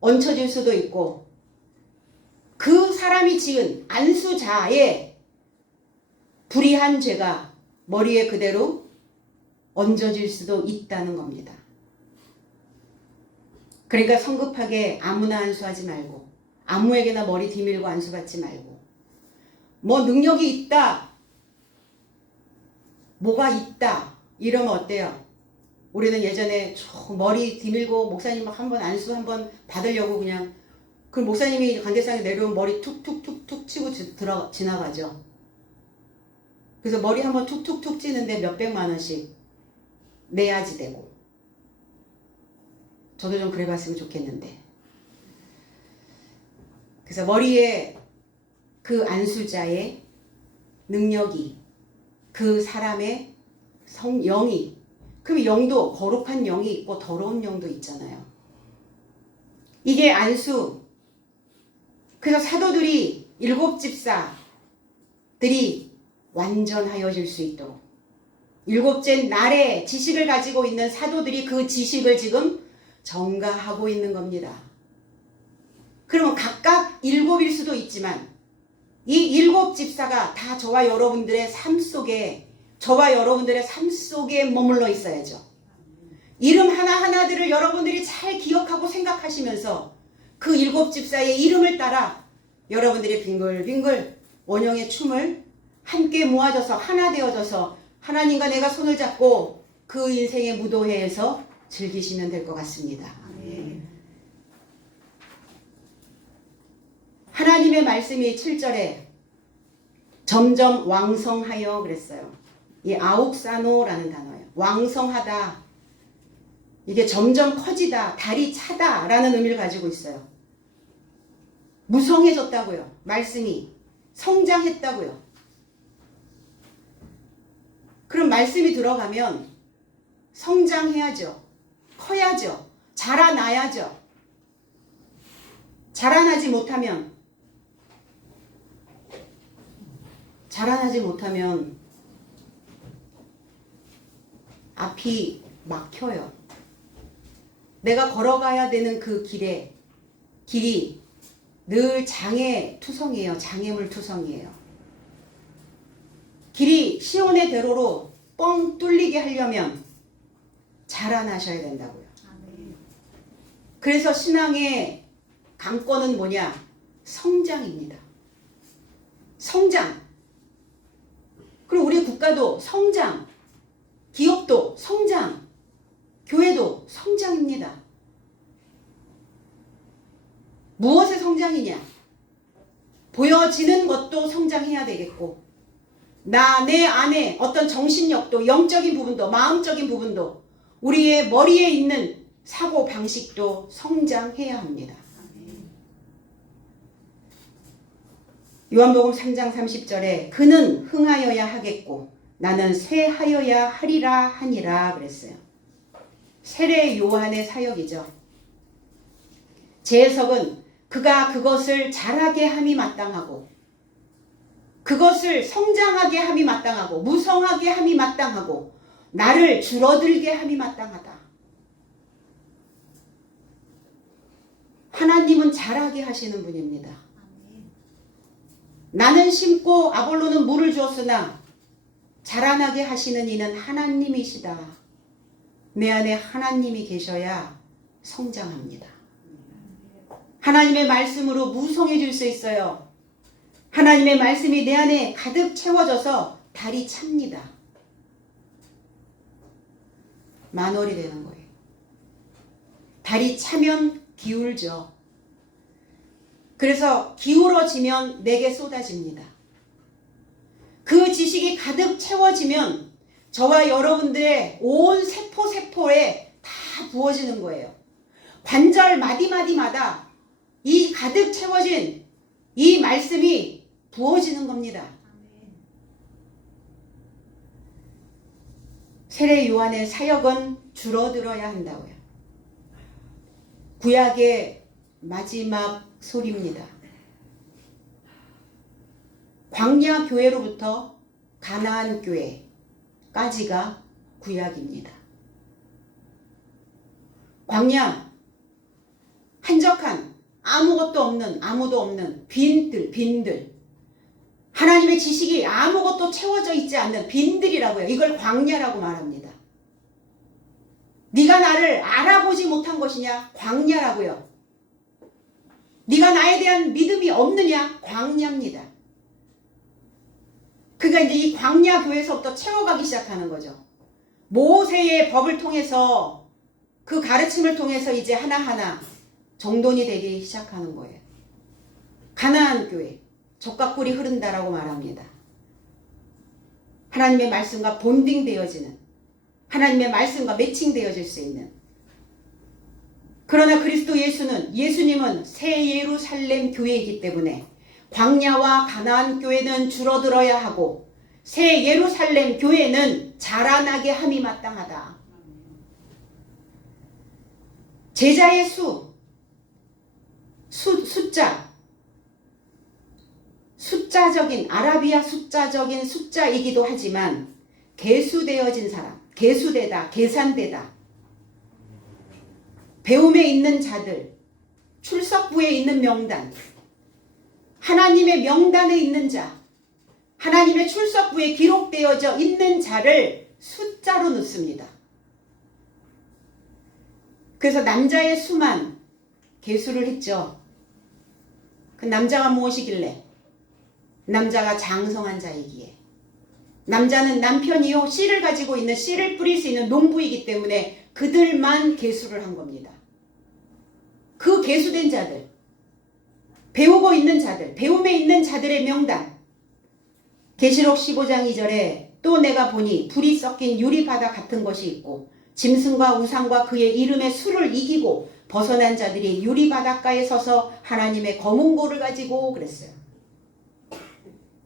얹혀질 수도 있고 그 사람이 지은 안수자의 불의한 죄가 머리에 그대로 얹어질 수도 있다는 겁니다. 그러니까 성급하게 아무나 안수하지 말고 아무에게나 머리 디밀고 안수받지 말고 뭐 능력이 있다, 뭐가 있다 이러면 어때요? 우리는 예전에 머리 디밀고 목사님 한번 안수 한번 받으려고 그냥 그 목사님이 관계상에 내려온 머리 툭툭툭툭 치고 지나가죠. 그래서 머리 한번 툭툭툭 찌는데 몇백만 원씩 내야지 되고. 저도 좀 그래봤으면 좋겠는데. 그래서 머리에 그 안수자의 능력이 그 사람의 영이, 그럼 영도 거룩한 영이 있고 더러운 영도 있잖아요. 이게 안수. 그래서 사도들이 일곱 집사들이 완전하여질 수 있도록 일곱째 날에 지식을 가지고 있는 사도들이 그 지식을 지금 전가하고 있는 겁니다. 그러면 각각 일곱일 수도 있지만 이 일곱 집사가 다 저와 여러분들의 삶 속에 머물러 있어야죠. 이름 하나하나들을 여러분들이 잘 기억하고 생각하시면서 그 일곱 집사의 이름을 따라 여러분들이 빙글빙글 원형의 춤을 함께 모아져서 하나 되어져서 하나님과 내가 손을 잡고 그 인생의 무도회에서 즐기시면 될 것 같습니다. 하나님의 말씀이 7절에 점점 왕성하여 그랬어요. 이 아욱사노라는 단어예요. 왕성하다. 이게 점점 커지다, 달이 차다 라는 의미를 가지고 있어요. 무성해졌다고요. 말씀이 성장했다고요. 그럼 말씀이 들어가면 성장해야죠. 커야죠. 자라나야죠. 자라나지 못하면 앞이 막혀요. 내가 걸어가야 되는 그 길이 늘 장애투성이에요. 장애물투성이에요. 길이 시온의 대로로 뻥 뚫리게 하려면 자라나셔야 된다고요. 그래서 신앙의 강권은 뭐냐? 성장입니다. 성장. 그리고 우리 국가도 성장, 기업도 성장, 교회도 성장입니다. 무엇의 성장이냐? 보여지는 것도 성장해야 되겠고 내 안에 어떤 정신력도 영적인 부분도 마음적인 부분도 우리의 머리에 있는 사고 방식도 성장해야 합니다. 요한복음 3장 30절에 그는 흥하여야 하겠고 나는 쇠하여야 하리라 하니라 그랬어요. 세례 요한의 사역이죠. 제 해석은 그가 그것을 자라게 함이 마땅하고 그것을 성장하게 함이 마땅하고 무성하게 함이 마땅하고 나를 줄어들게 함이 마땅하다. 하나님은 자라게 하시는 분입니다. 나는 심고 아볼로는 물을 주었으나 자라나게 하시는 이는 하나님이시다. 내 안에 하나님이 계셔야 성장합니다. 하나님의 말씀으로 무성해질 수 있어요. 하나님의 말씀이 내 안에 가득 채워져서 달이 찹니다. 만월이 되는 거예요. 달이 차면 기울죠. 그래서 기울어지면 내게 쏟아집니다. 그 지식이 가득 채워지면 저와 여러분들의 온 세포에 다 부어지는 거예요. 관절 마디마디마다 이 가득 채워진 이 말씀이 부어지는 겁니다. 세례 요한의 사역은 줄어들어야 한다고요. 구약의 마지막 소리입니다. 광야 교회로부터 가나안 교회까지가 구약입니다. 광야, 한적한 아무도 없는 빈들. 하나님의 지식이 아무것도 채워져 있지 않는 빈들이라고요. 이걸 광야라고 말합니다. 네가 나를 알아보지 못한 것이냐? 광야라고요. 네가 나에 대한 믿음이 없느냐? 광야입니다. 그러니까 이제 이 광야 교회에서부터 채워가기 시작하는 거죠. 모세의 법을 통해서 그 가르침을 통해서 이제 하나하나 정돈이 되기 시작하는 거예요. 가나안 교회, 젖과 꿀이 흐른다라고 말합니다. 하나님의 말씀과 본딩되어지는, 하나님의 말씀과 매칭되어질 수 있는. 그러나 그리스도 예수님은 새 예루살렘 교회이기 때문에 광야와 가나안 교회는 줄어들어야 하고 새 예루살렘 교회는 자라나게 함이 마땅하다. 제자의 숫자적인 아라비아 숫자적인 숫자이기도 하지만 계수되어진 사람, 계수되다, 계산되다. 배움에 있는 자들, 출석부에 있는 명단, 하나님의 명단에 있는 자, 하나님의 출석부에 기록되어져 있는 자를 숫자로 넣습니다. 그래서 남자의 수만 계수를 했죠. 그 남자가 무엇이길래? 남자가 장성한 자이기에. 남자는 남편이요 씨를 가지고 있는 씨를 뿌릴 수 있는 농부이기 때문에 그들만 계수를 한 겁니다. 그 계수된 자들, 배우고 있는 자들, 배움에 있는 자들의 명단. 계시록 15장 2절에 또 내가 보니 불이 섞인 유리바다 같은 것이 있고 짐승과 우상과 그의 이름의 수를 이기고 벗어난 자들이 유리바닷가에 서서 하나님의 검은 고를 가지고 그랬어요.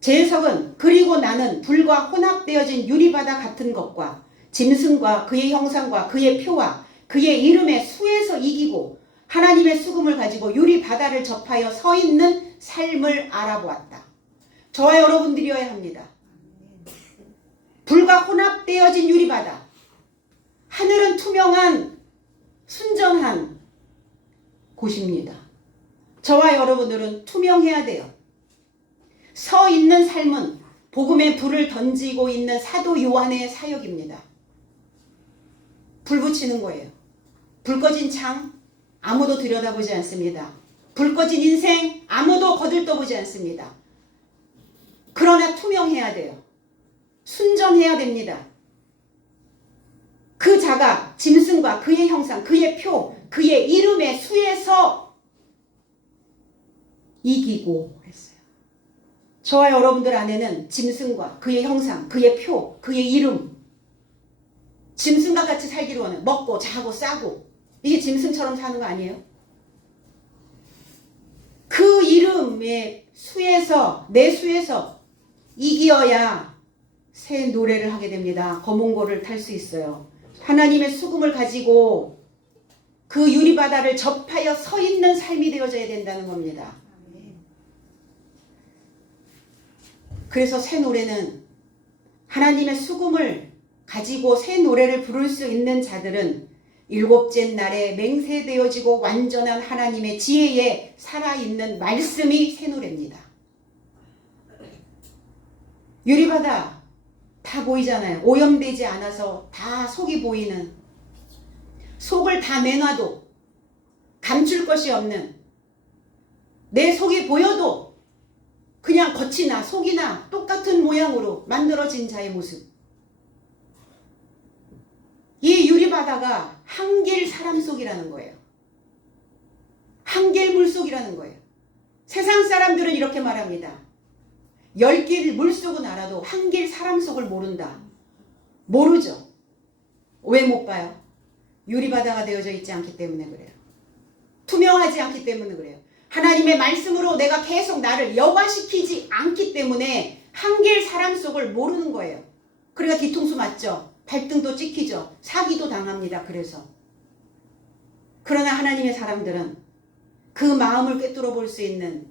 제 해석은 그리고 나는 불과 혼합되어진 유리바다 같은 것과 짐승과 그의 형상과 그의 표와 그의 이름의 수에서 이기고 하나님의 수금을 가지고 유리바다를 접하여 서 있는 삶을 알아보았다. 저와 여러분들이어야 합니다. 불과 혼합되어진 유리바다. 하늘은 투명한 순전한 곳입니다. 저와 여러분들은 투명해야 돼요. 서 있는 삶은 복음의 불을 던지고 있는 사도 요한의 사역입니다. 불 붙이는 거예요. 불 꺼진 창 아무도 들여다보지 않습니다. 불 꺼진 인생 아무도 거들떠보지 않습니다. 그러나 투명해야 돼요. 순전해야 됩니다. 그 자가 짐승과 그의 형상, 그의 표, 그의 이름의 수에서 이기고 했어요. 저와 여러분들 안에는 짐승과 그의 형상, 그의 표, 그의 이름, 짐승과 같이 살기로 하는, 먹고 자고 싸고, 이게 짐승처럼 사는 거 아니에요? 그 이름의 수에서, 내 수에서 이기어야 새 노래를 하게 됩니다. 검은고를 탈 수 있어요. 하나님의 수금을 가지고 그 유리바다를 접하여 서 있는 삶이 되어져야 된다는 겁니다. 그래서 새 노래는 하나님의 수금을 가지고 새 노래를 부를 수 있는 자들은 일곱째 날에 맹세되어지고 완전한 하나님의 지혜에 살아있는 말씀이 새 노래입니다. 유리바다 다 보이잖아요. 오염되지 않아서 다 속이 보이는, 속을 다 내놔도 감출 것이 없는, 내 속이 보여도 그냥 겉이나 속이나 똑같은 모양으로 만들어진 자의 모습. 이 유리바다가 한길 사람 속이라는 거예요. 한길 물속이라는 거예요. 세상 사람들은 이렇게 말합니다. 10길 물속은 알아도 한길 사람 속을 모른다. 모르죠. 왜 못 봐요? 유리바다가 되어져 있지 않기 때문에 그래요. 투명하지 않기 때문에 그래요. 하나님의 말씀으로 내가 계속 나를 여과시키지 않기 때문에 한길 사람 속을 모르는 거예요. 그러니까 뒤통수 맞죠? 발등도 찍히죠. 사기도 당합니다. 그래서. 그러나 하나님의 사람들은 그 마음을 꿰뚫어 볼 수 있는,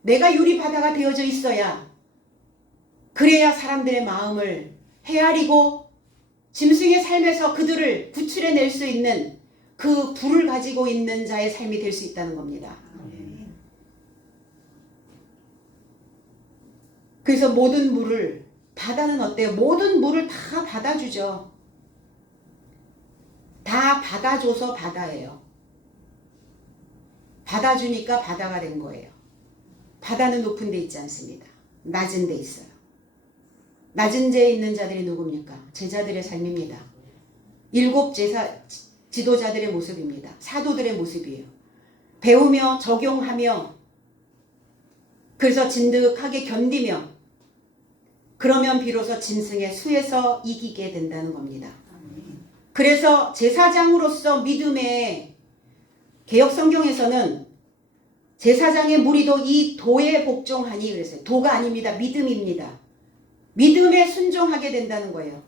내가 유리바다가 되어져 있어야, 그래야 사람들의 마음을 헤아리고 짐승의 삶에서 그들을 구출해낼 수 있는 그 불을 가지고 있는 자의 삶이 될 수 있다는 겁니다. 그래서 모든 물을, 바다는 어때요? 모든 물을 다 받아주죠. 다 받아줘서 바다예요. 받아주니까 바다가 된 거예요. 바다는 높은 데 있지 않습니다. 낮은 데 있어요. 낮은 데에 있는 자들이 누굽니까? 제자들의 삶입니다. 7 지도자들의 모습입니다. 사도들의 모습이에요. 배우며 적용하며, 그래서 진득하게 견디며, 그러면 비로소 짐승의 수에서 이기게 된다는 겁니다. 그래서 제사장으로서 믿음의, 개역성경에서는 제사장의 무리도 이 도에 복종하니 그랬어요. 도가 아닙니다. 믿음입니다. 믿음에 순종하게 된다는 거예요.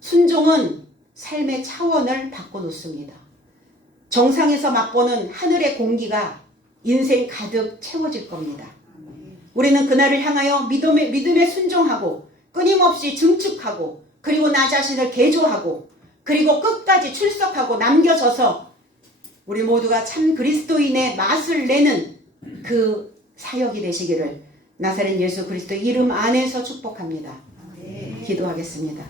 순종은 삶의 차원을 바꿔놓습니다. 정상에서 맛보는 하늘의 공기가 인생 가득 채워질 겁니다. 우리는 그날을 향하여 믿음에 순종하고 끊임없이 증축하고, 그리고 나 자신을 개조하고, 그리고 끝까지 출석하고 남겨져서 우리 모두가 참 그리스도인의 맛을 내는 그 사역이 되시기를 나사렛 예수 그리스도 이름 안에서 축복합니다. 기도하겠습니다.